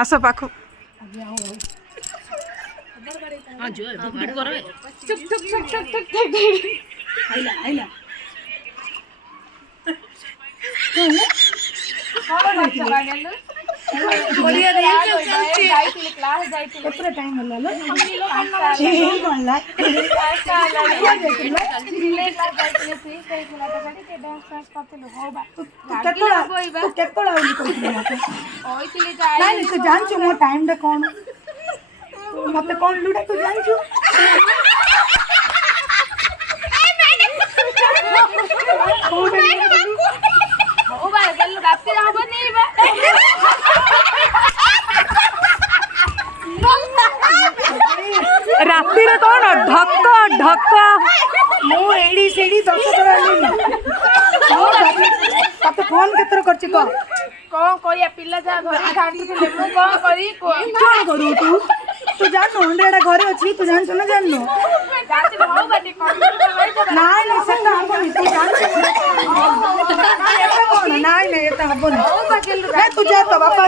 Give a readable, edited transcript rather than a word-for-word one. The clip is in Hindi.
आस पाख जानछु मो टाइम डे कौन मत कौन लुडा तू जानछु राति रे कौन ढक ढक मु एडी सेडी 10 थरा तते फोन केतर करछि को कौन करिया पिल्ला जा घरे खांडुथिले मु कौन करी कौन करू तू जान 100 घरे अछि तू जान न जान जाति हो बाटे कौन नाइ न सता हम तू जान नाइ न एता हबो न तू जा तो बापा